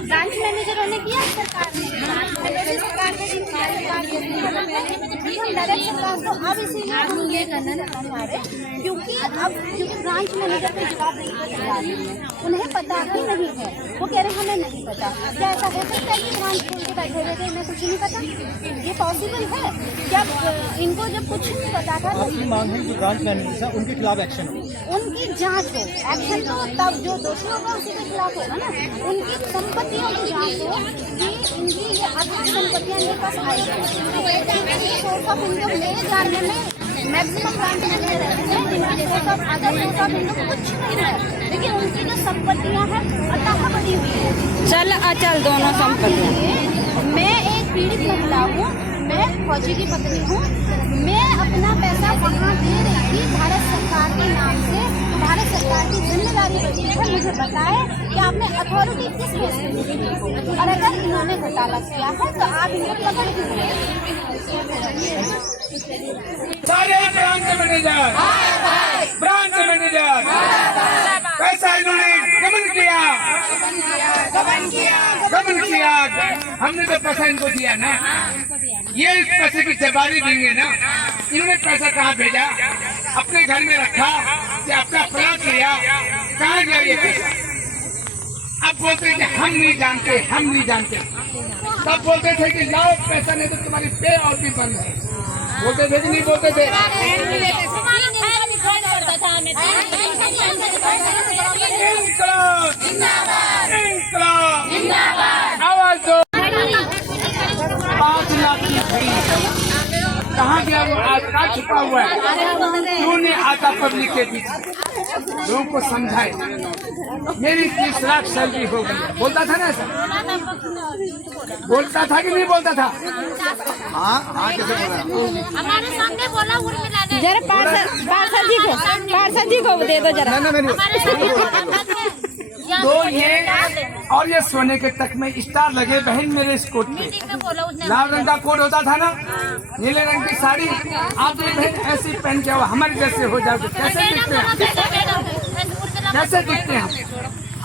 Branch मैनेजरों ने किया, सरकार ने सरकार को अब इसीलिए हम ये करना चाह रहे क्योंकि ब्रांच मैनेजर को जवाब देने उन्हें पता ही नहीं है, वो कह रहे हमें नहीं पता। क्या ऐसा हो सकता है कि ब्रांच खोल के बैठे हुए थे उन्हें कुछ नहीं पता? ये पॉसिबल है? जब इनको जब कुछ नहीं पता था तो आपकी मांग है कि ब्रांच मैनेजर है उनके खिलाफ एक्शन हो, उनकी जांच हो। एक्शन तो तब जो दोषी होगा उसी के खिलाफ होगा ना। उनकी संपत्तियों की जांच हो कि इनकी ये अतिरिक्त संपत्तियां मेरे पास आई हैं। सोर्स ऑफ इनकम मेरे जानने में मैक्सिमम ब्रांच में रहते हैं, source of other source of income कुछ नहीं है, लेकिन उनकी जो संपत्तियां हैं अतः बढ़ी हुई है। चल अचल दोनों संपत्तियां। मैं एक पीड़ित महिला हूँ, मैं फौजी की पत्नी हूँ, मैं अपना पैसा वहाँ दे रही थी भारत सरकार के नाम से। भारत सरकार की जिम्मेदारी बनती है मुझे बताए कि आपने अथॉरिटी किस केस में दी, और अगर इन्होंने घोटाला किया है तो आप इनको पकड़ दीजिए। सारे ब्रांच मैनेजर कैसा इन्होंने गबन किया। हमने तो पैसा इनको दिया ना, ये इस पैसे की जवाबदारी देंगे ना। इन्होंने पैसा कहाँ भेजा? अपने घर में रखा कि अपना प्लाट लिया, कहाँ गया ये पैसा? अब बोलते थे हम नहीं जानते। तब बोलते थे कि लाओ पैसा, नहीं तो तुम्हारी पे और भी बंद है। बोलते थे कि नहीं बोलते थे? आवाज दो। 5 लाख की खरीद कहाँ गया? वो आज का छुपा हुआ है, क्यों नहीं आता पब्लिक के पीछे? लोगों को समझाए। मेरी 30 लाख सैलरी हो गई, बोलता था ना ऐसा? बोलता था कि नहीं बोलता था? हाँ कैसे बोला? हमारे सामने बोला जरा पार्षद जी को दे दो जरा। तो ये और ये सोने के तक में स्टार लगे बहन मेरे इस कोट पे। लाल रंग का कोट होता था ना, नीले रंग की साड़ी। आप ये बहन ऐसी पहन के हमारे जैसे हो जाओगे, कैसे दिखते हैं? कैसे दिखते हैं हम?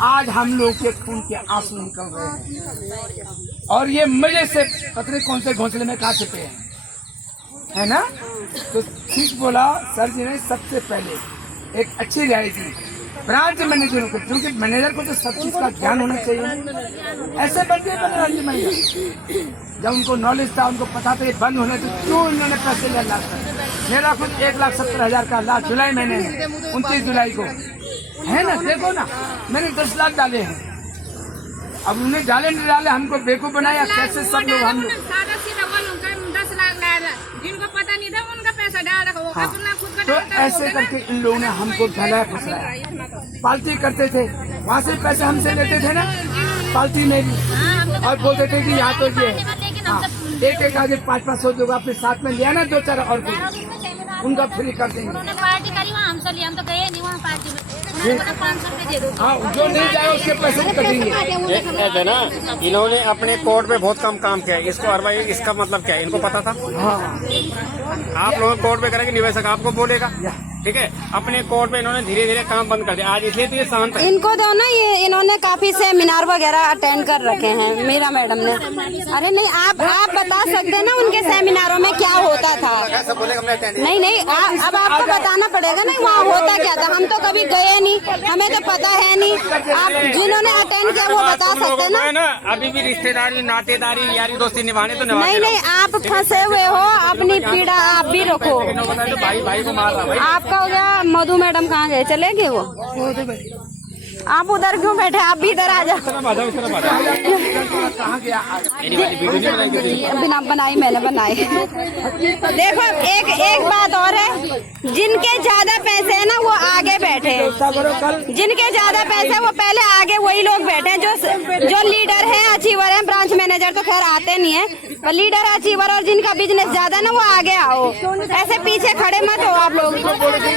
आज हम लोग के खून के आंसू निकल रहे हैं, और ये मजे से पतरे कौन से घोंसले में कहा छुपे हैं, है ना? तो ठीक बोला सर जी ने। सबसे पहले एक अच्छी राय दी ब्रांच मैनेजरों को, क्योंकि मैनेजर को तो सब चीज का ज्ञान होना चाहिए। ऐसे बनते बने मैनेजर, जब उनको नॉलेज था, उनको पता था ये बंद होने तो क्यों इन्होंने पैसे ले लाख? मेरा खुद 1,70,000 का लाख जुलाई महीने में 29 जुलाई को है ना। देखो ना, मैंने 10 लाख डाले हैं। अब उन्हें डाले नहीं डाले, हमको बेवकूफ बनाया। कैसे सब लोग हम लोग 10 लाख डाला, जिनको पता नहीं था उनका पैसा डाल रखा, वो अपना खुद का तो ऐसे करके इन लोगों ने हमको भला फंसाया। पार्टी करते थे, वहाँ से पैसे हमसे लेते थे ना, पार्टी में भी, और बोलते थे कि यहाँ तो ये हाँ, एक आगे 500 जो अपने साथ में लिया ना, 2-4 और उनका फ्री कर देंगे। पार्टी करी वहाँ हमसे लिया, हम तो गए नहीं वहाँ पार्टी में। 500 रुपए दे दो। हाँ, जो नहीं जाए उसके पैसे कटेंगे। ऐसे ना, इन्होंने अपने कोर्ट में बहुत कम काम किया है। इसको अरवाई, इसका मतलब क्या है? इनको पता था? हाँ, आप लोग कोर्ट में करेंगे, निवेशक आपको बोलेगा, ठीक है? अपने कोर्ट में इन्होंने धीरे धीरे काम बंद कर दिया आज, इसलिए तो ये शांत है। इनको दो ना, ये इन्होंने काफी सेमिनार वगैरह अटेंड कर रखे हैं मीरा मैडम ने। अरे नहीं, आप बता सकते ना उनके सेमिनारों में क्या होता था? नहीं, अब आपको बताना पड़ेगा ना वहाँ होता क्या था। हम तो कभी गए नहीं, हमें तो पता है नहीं। आप जिन्होंने अटेंड किया वो बता सकते ना। ना अभी भी रिश्तेदारी, नातेदारी, यारी दोस्ती निभाने तो नहीं, आप फंसे हुए हो, अपनी पीड़ा आप भी रखो। भाई को मार रहा भाई। आपका हो गया। मधु मैडम कहाँ गए? चले गए वो? आप उधर क्यों बैठे? आप भी इधर आ जाओ। बिना बनाई मैंने बनाई। देखो एक बात और है, जिनके ज्यादा पैसे हैं ना वो आगे बैठे, जिनके ज्यादा पैसे वो पहले आगे वही लोग बैठे जो लीडर हैं, अचीवर हैं। ब्रांच मैनेजर तो खैर आते नहीं है, पर लीडर, अचीवर और जिनका बिजनेस ज्यादा ना वो आगे आओ। ऐसे पीछे खड़े मत हो आप लोग। कौन बोल रहा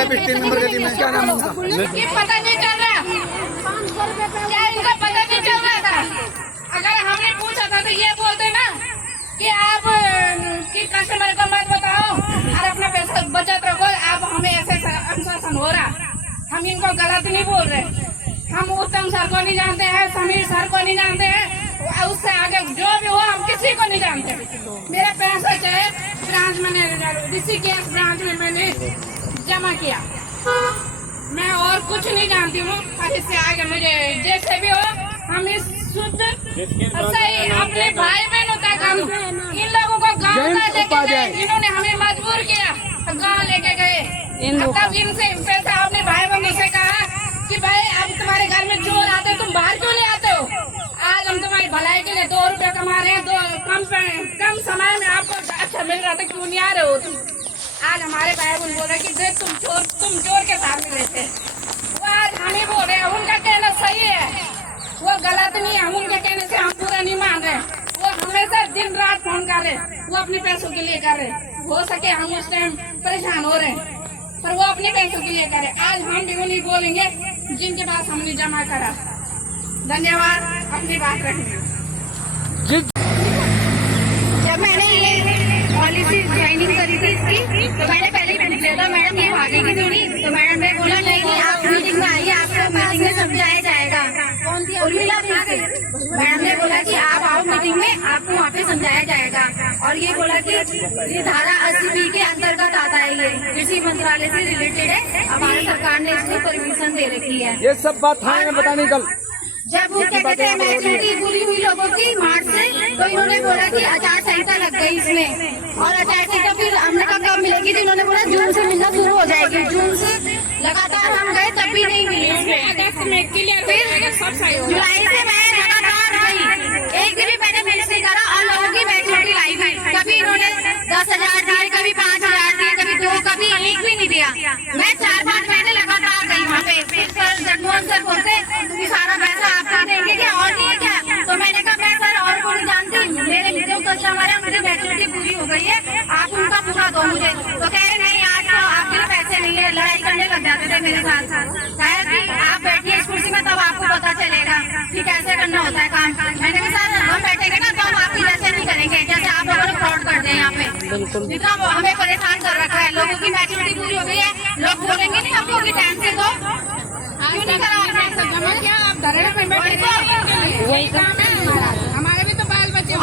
है 3 नंबर गली में? क्या नाम है? पता नहीं चल रहा, क्या इनका पता नहीं चल रहा था? अगर हमने पूछा था तो ये बोलते ना कि आप कि कस्टमर का मत बताओ और अपना पैसा बचत रखो। आप हमें ऐसे अनुशासन हो रहा, हम इनको गलत नहीं बोल रहे। हम उत्तम सर को नहीं जानते हैं, समीर मेरा पैसा चाहे ब्रांच में ऋषिकेश ब्रांच में मैंने जमा किया। मैं और कुछ नहीं जानती हूँ, और इससे आगे मुझे जैसे भी हो हम इस शुद्ध सही अपने भाई बहनों तक हम इन लोगों को गाँव का लेके गए, जिन्होंने हमें मजबूर किया गाँव लेके गए। तब इनसे पैसा अपने भाई बहनों से कहा कि भाई अब तुम्हारे घर में चोर आते तुम बाहर क्यों ले आते हो? आज हम तुम्हारी भलाई के लिए 2 रुपए कमा रहे हैं, कम समय में आपको अच्छा मिल रहा था, क्यों नहीं आ रहे हो तुम? आज हमारे भाई बहन बोल रहे कि देख तुम चोर के सामने रहते, वो आज हम ही बोल रहे हैं। उनका कहना सही है, वो गलत नहीं है, हम उनके कहने से हम पूरा नहीं मान रहे। वो हमेशा दिन रात फोन कर रहे, वो अपने पैसों के लिए कर रहे। हो सके हम उस टाइम परेशान हो रहे हैं, पर वो अपने पैसों के लिए करे। आज हम भी उन्हीं बोलेंगे जिनके पास हमने जमा करा। धन्यवाद, अपनी बात रखेंगे। जब मैंने ये पॉलिसी ज्वाइनिंग करी थी इसकी, तो मैंने पहले ही पूछ लिया था मैडम ये मानेगी थोड़ी, तो मैडम ने बोला नहीं आप मीटिंग में आइए, आपको मीटिंग में समझाया जाएगा। उर्मिला मैडम ने बोला कि आप आओ मीटिंग में, आपको वहाँ पे समझाया जाएगा। और ये बोला कि ये धारा 80B के अंतर्गत आता है, ये कृषि मंत्रालय से रिलेटेड है, हमारी सरकार ने इसको परमिशन दे रखी है। ये सब बात थाने में बताने कल जब वो कहते थे मैच्योरिटी पूरी हुई लोगों की मार्च से, तो इन्होंने बोला कि आचार संहिता लग गई इसमें, और आचार संहिता फिर हमने कहा कब मिलेगी, तो इन्होंने बोला जून से मिलना शुरू हो जाएगी। जून से लगातार हम गए तब भी नहीं मिली इसमें। फिर जुलाई से मैं लगातार गई, एक दिन भी मैंने मिस नहीं करा, और लोगों की मैच्योरिटी लाई गई। कभी इन्होंने 10,000 दिए, कभी 5,000 दिए, कभी 2, कभी 1 भी नहीं दिया। मैं 4-5 महीने लगातार गई वहाँ पे। फिर जगमोहन सर बोलते कि सारा पैसा आपको देंगे क्या, और नहीं क्या? तो मैंने कहा मैं सर और को नहीं जानती, मेरे जो कस्टमर है मुझे मैच्योरिटी पूरी हो गई है, आप उनका पूरा दो मुझे। तो कह रहे नहीं आज तो आपके पैसे नहीं है, लड़ाई करने लग जाते थे मेरे साथ। कहा कि आप बैठिए इस कुर्सी में, तब आपको पता चलेगा कि कैसे करना होता है काम। मैंने कहा सर हम बैठेंगे ना तो हम आपकी जैसे नहीं करेंगे, जैसे आप लोगों ने फ्रॉड कर दिया यहाँ पे। जितना वो हमें परेशान कर रखा है, लोगों की मैच्योरिटी पूरी हो गई है, लोग बोलेंगे नहीं हमको कि टाइम से दो, क्यों नहीं करा आपने? क्या आप धरने पे बैठे? वही काम है हमारे भी तो बाल बच्चे।